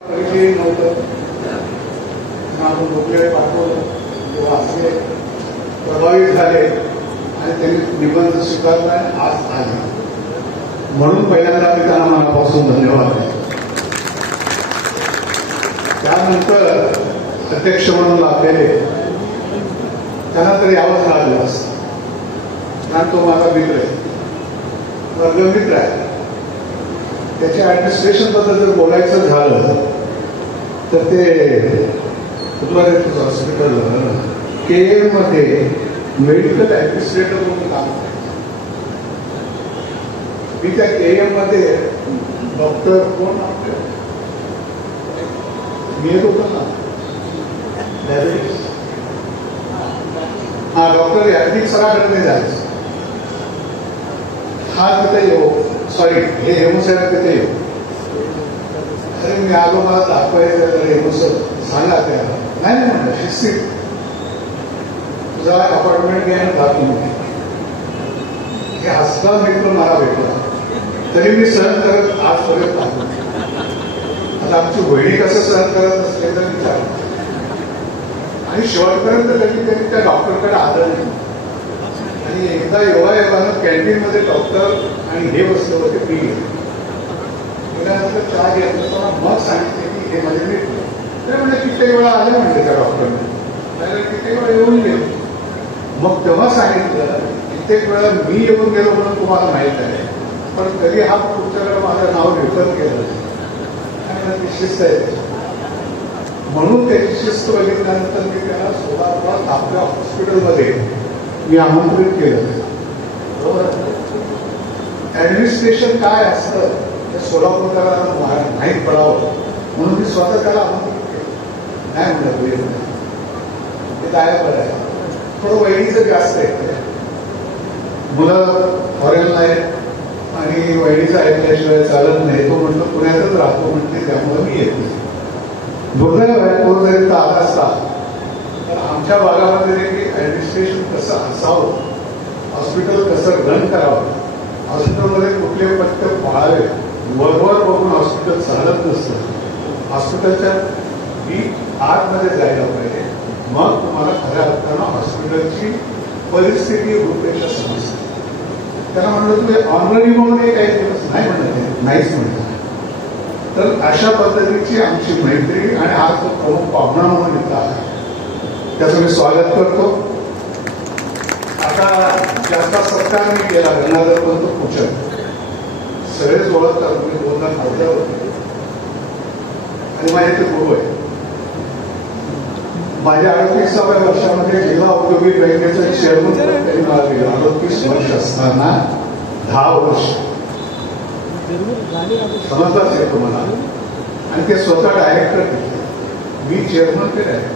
परिचय नव्हतं. आपण लोकले पाठवलं तेव्हा असे प्रभावित झाले आणि त्यांनी निबंध स्वीकारला आज आले. म्हणून पहिल्यांदा मी त्यांना मनापासून धन्यवाद देतो. त्यानंतर अध्यक्ष म्हणून लाभलेले त्यांना तरी यावंच लागलं असतं, कारण तो माझा मित्र आहे, वर्गमित्र आहे. त्याच्या ऍडमिनिस्ट्रेशन बद्दल जर बोलायचं झालं तर ते हॉस्पिटल KM मध्ये मेडिकल ऍडमिनिस्ट्रेटर म्हणून काम करायचं. मी त्या KM मध्ये डॉक्टर कोण मी येत होतो ना, हा डॉक्टर याज्ञिक सराकडे जायचं. हा तिथे येऊ, सॉरी हे हेमूसाहेब तिथे येऊ. अरे मी आलो, मला दाखवायचं हेमू सर सांगा त्याला. नाही म्हणलं शिस्तीत तुझा अपॉइंटमेंट घ्यायला जातो. हे हसला मित्र मला भेटला तरी मी सहन करत आजपर्यंत आलो. आता आमची वहिनी कसं सहन करत असले तर विचार. आणि शेवटपर्यंत त्यांनी त्या डॉक्टरकडे आलं नाही. आणि एकदा योगायोगानं कॅन्टीन मध्ये डॉक्टर आणि हे बसले होते, पी गेल्यानंतर चहा घेतला तेव्हा मग सांगितले की हे माझे मित्र. ते म्हणजे कित्येक वेळा आले म्हणले त्या डॉक्टरने, कित्येक वेळा येऊन गेले. मग तेव्हा सांगितलं कित्येक वेळा मी येऊन गेलो म्हणून तुम्हाला माहित आहे, पण तरी हा तुमच्याकडे माझं नाव रेफर केलं आणि ती शिस्त आहे. म्हणून त्याची शिस्त बघितल्यानंतर मी त्याला सोलापुरात आपल्या हॉस्पिटलमध्ये मी आमंत्रित केलं. ऍडमिनिस्ट्रेशन काय असतं ते सोलापूरला माहीत पडावं म्हणून मी स्वतः त्याला आमंत्रित केलं. नाही म्हणलं ते जायला आहे, थोडं वहिनीचं जास्त आहे. मुलं फॉरेनला आहेत आणि वहिनीचं ऐकल्याशिवाय चालत नाही. तो म्हटलं पुण्यातच राहतो म्हणते, त्यामुळे मी येत नाही. दुर्दैव आहे, तो जरी आला असता तर आमच्या भागामध्ये देखील ऍडमिनिस्ट्रेशन कसं असावं, हॉस्पिटल कसं रन करावं, हॉस्पिटलमध्ये कुठले पथ्य पाळावे, वरवर बघून हॉस्पिटल चालत नसतं. हॉस्पिटलच्या आतमध्ये जायला पाहिजे, मग तुम्हाला खऱ्या अर्थानं हॉस्पिटलची परिस्थिती रूपरेषा समजते. त्याला म्हणलं तुम्ही ऑनररी म्हणून काही दिवस नाही म्हणत, नाहीच म्हणत. तर अशा पद्धतीची आमची मैत्री आणि आज तो प्रमुख पाहुणा म्हणून इथं आहे, त्याचं मी स्वागत करतो. आता ज्याचा सत्कार मी केला गंगाधर पंत पूजन सगळेच ओळखतात, मी बोलता खावल्या होते आणि माझे ते गुरु आहे. माझ्या 38व्या वर्षामध्ये जिल्हा औद्योगिक बँकेचं चेअरमन त्यांनी मला दिलं. 38 वर्ष असताना 10 वर्ष समजलाच आहे तुम्हाला. आणि ते स्वतः डायरेक्टर केले, मी चेअरमन ते डायरेक्टर.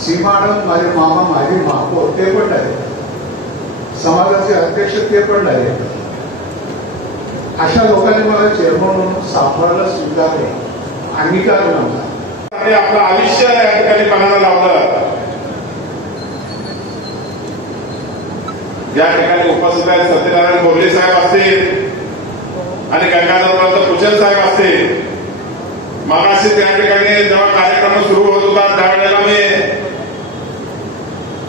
सीमाडम माझे मामा, माझी महापौर ते पण डायरेक्टर, समाजाचे अध्यक्ष ते पण डायरेक्टर. अशा लोकांनी मला चेअरमन म्हणून सांभाळलं, स्वीकारलं, अंगीकार नव्हता. आपलं आयुष्य या ठिकाणी पणाला लावलं. या ठिकाणी उपस्थित आहेत सत्यनारायण बोर्ले साहेब असतील आणि गंगाधर पंत पूजन साहेब असतील. मगाशी त्या ठिकाणी जेव्हा कार्यक्रम सुरू होत होता त्यावेळेला मी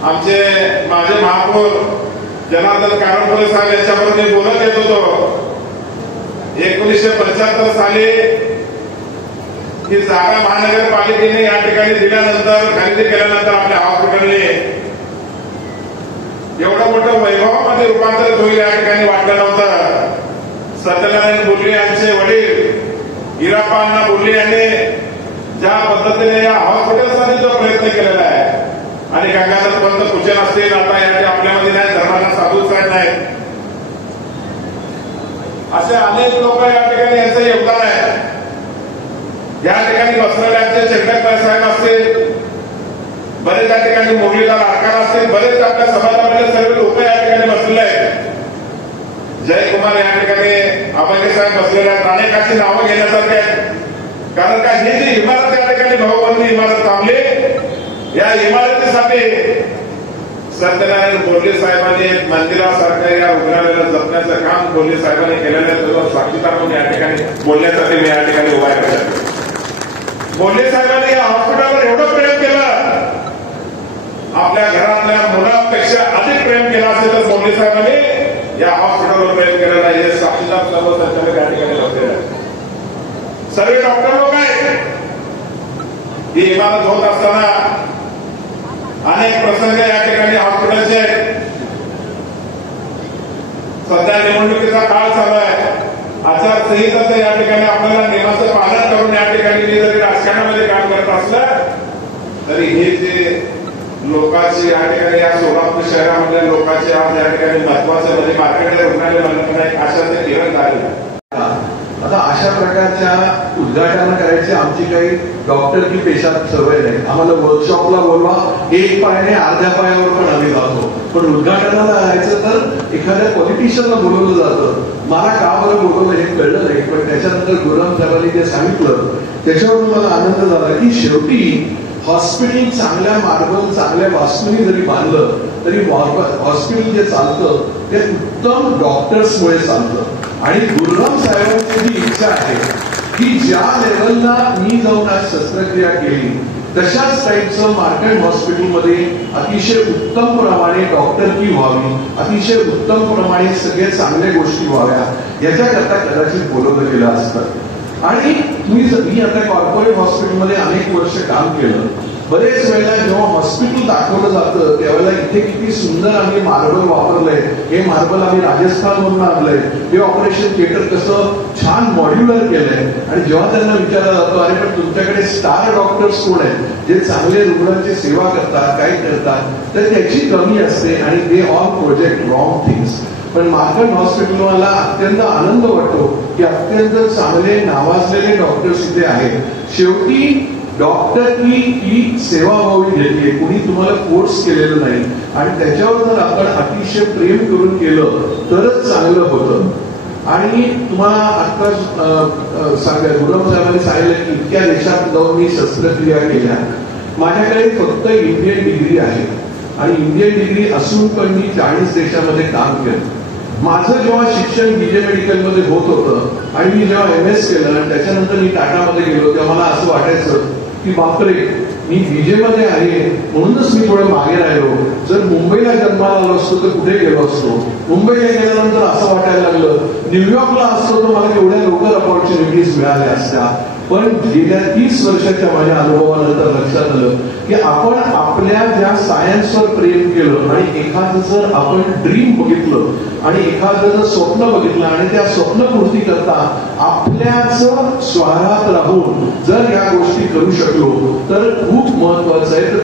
आमचे माझे महापौर जनार्दन कारंबोले साहेब यांच्याबरोबर मी बोलत येत होतो. 1975 साली ही जागा महानगरपालिकेने या ठिकाणी दिल्यानंतर, खरेदी केल्यानंतर आपल्या हॉस्पिटलने एवढं मोठं वैभवामध्ये रूपांतरित होईल या ठिकाणी वाटलं नव्हतं. सत्यनारायण बोर्ले यांचे वडील इराप्पा बोर्ले यांनी ज्या पद्धतीने या हॉस्पिटलसाठी जो प्रयत्न केलेला आहे, आणि गंगाधर पंत पूजन असतील, आता या आपल्यामध्ये नाही, धर्माला साधू साहेब नाहीत, असे अनेक लोक या ठिकाणी यांचं योगदान आहे. या ठिकाणी बसलेले आमचे चंदकराय साहेब असतील, बरेच या ठिकाणी मुरलीधर आडकर असतील, बरेच आपल्या समाजामधले सर्व लोक या ठिकाणी बसलेले आहेत. जयकुमार या ठिकाणी अभय साहेब बसलेले आहेत. अनेकांची नावं घेण्यासारखी आहेत, कारण का ही जी इमारत या ठिकाणी भाऊबंदी इमारत थांबली, या इमारतीसाठी सत्यनारायण बोर्ले साहेबांनी मंदिरासारख्या या रुग्णालयाला जपण्याचं काम बोर्ले साहेबांनी केलेलं आहे. साक्षीदार म्हणून या ठिकाणी बोलण्यासाठी मी या ठिकाणी उभा करतो. बोल्ले साहेबांनी या हॉस्पिटलवर एवढं प्रेम केलं, आपल्या घरातल्या मुलांपेक्षा अधिक प्रेम केलं असेल तर बोल्ले साहेबांनी या हॉस्पिटलवर प्रेम केलेलं आहे. हे साक्षीदार सर्व संचालक या ठिकाणी बसलेले आहेत. सर्व डॉक्टर लोक आहेत. ही इमारत होत असताना अनेक प्रसंग या ठिकाणी हॉस्पिटलचे आहेत. सध्या निवडणुकीचा काळ चालू आहे. आचारसंहिताचं या ठिकाणी आपल्याला नियमाचं पालन करून या ठिकाणी मी जरी राजकारणामध्ये काम करत असलं तरी हे जे लोकांची या ठिकाणी या सोलापूर शहरामधल्या लोकांचे आज या ठिकाणी महत्वाचं म्हणजे मार्केट रुग्णालय बनवण्यात एक आशाचं किरण झालेलं आहे. आता अशा प्रकारच्या उद्घाटन करायची आमची काही डॉक्टर की पेशात सवय नाही. आम्हाला वर्कशॉपला बोलवा, एक पायाने अर्ध्या पायावर पण आम्ही जातो, पण उद्घाटनाला जायचं तर एखाद्या पॉलिटिशियनला बोलवलं जातं. मला का बरं बोलवलं हे कळलं नाही, पण त्याच्यानंतर गुलाम साहेबांनी जे सांगितलं त्याच्यावरून मला आनंद झाला की शेवटी हॉस्पिटल चांगल्या मार्बल चांगल्या वास्तूंनी जरी बांधलं तरी हॉस्पिटल जे चालतं ते उत्तम डॉक्टर्समुळे चालतं. आणि गुलाम साहेबांची जी इच्छा आहे की ज्या लेवलला मी जाऊन आज शस्त्रक्रिया केली तशाच टाईपचं मार्केट हॉस्पिटलमध्ये अतिशय उत्तम प्रमाणे डॉक्टरकी व्हावी, अतिशय उत्तम प्रमाणे सगळे चांगल्या गोष्टी व्हाव्या याच्याकरता कदाचित बोलवलं गेलं असतं. आणि मी आता कॉर्पोरेट हॉस्पिटलमध्ये अनेक वर्ष काम केलं. बरेच वेळेला जेव्हा हॉस्पिटल दाखवलं जातं त्यावेळेला इथे किती सुंदर आम्ही मार्बल वापरलंय, हे मार्बल आम्ही राजस्थानवरून आणलंय, हे ऑपरेशन थिएटर कसं छान मॉड्युलर केलंय. आणि जेव्हा त्यांना विचारलं जातं अरे पण तुमच्याकडे स्टार डॉक्टर्स कोण आहेत जे चांगले रुग्णांची सेवा करतात काय करतात, तर त्याची कमी असते आणि they all project wrong things. पण मार्केट हॉस्पिटल मला अत्यंत आनंद वाटतो की अत्यंत चांगले नावाजलेले डॉक्टर्स इथे आहेत. शेवटी डॉक्टर ही सेवा व्हावी घेतली, कुणी तुम्हाला फोर्स केलेलं नाही आणि त्याच्यावर जर आपण अतिशय प्रेम करून केलं तरच चांगलं होतं. आणि तुम्हाला आता सांगा गुलाम साहेबांनी सांगितलं की इतक्या देशात जाऊन मी शस्त्रक्रिया केल्या. माझ्याकडे फक्त इंडियन डिग्री आहे आणि इंडियन डिग्री असून पण मी 40 देशामध्ये काम केलं. माझं जेव्हा शिक्षण बीजे मेडिकलमध्ये होत होतं आणि मी जेव्हा MS केलं आणि त्याच्यानंतर मी टाटामध्ये गेलो तेव्हा मला असं वाटायचं की बापरे मी बीजेमध्ये आहे म्हणूनच मी थोडं मागे राहिलो. जर मुंबईला जन्माला आलो असतो तर कुठे गेलो असतो. मुंबईला गेल्यानंतर असं वाटायला लागलं न्यूयॉर्कला असतो तर मला एवढ्या लवकर अपॉर्च्युनिटीज मिळाल्या असत्या. पण गेल्या 30 वर्षाच्या माझ्या अनुभवानंतर लक्षात आलं की आपण आपल्या ज्या सायन्सवर प्रेम केलं आणि एखादं जर आपण ड्रीम बघितलं आणि एखादं जर स्वप्न बघितलं आणि त्या स्वप्नपूर्ती करता आपल्याच स्वारात राहून जर या गोष्टी करू शकलो तर खूप महत्वाचं आहे. तर